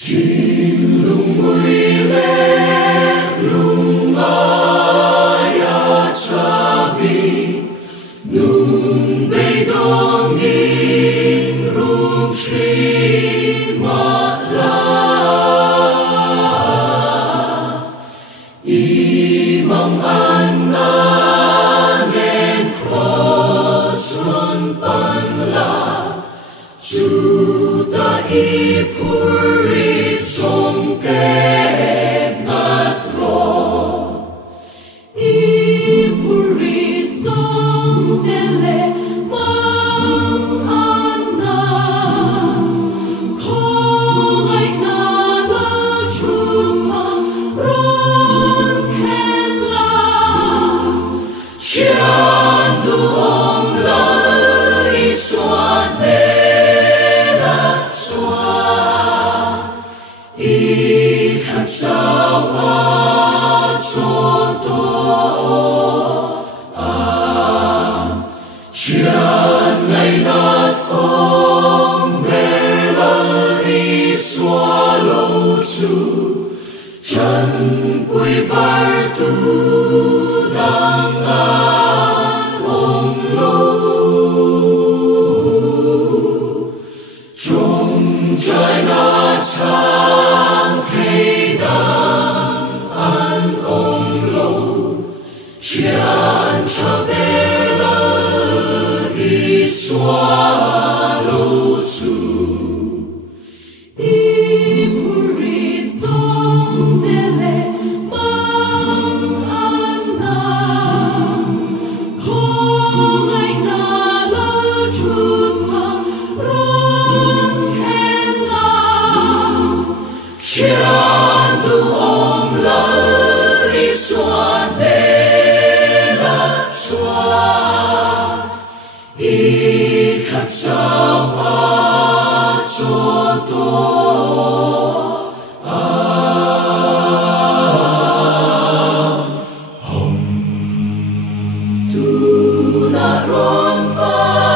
Thiên lung mùi lệ lung ya cha vi nung bay dong in rung tri ma la imam an na nen cross on pan la chu ta i puri song ke nat ro i puri song ele mang anna kong ai na la chu pang ron ken la chan du om la i swan I khát sao hát cho tôi Chian ngày nát ôm mẹ lỡ đi xóa lâu chu chân quỳ vár tu đang an ôm lâu trong trái nát sang khi đang an ôm lâu chian cha bé lỡ đi xóa lâu chu i purit song dele mang anna kong ai na la chu pang ron ken la chan du om la i swan ne la swan i khát sao hát cho tôi hồng tu na ron pa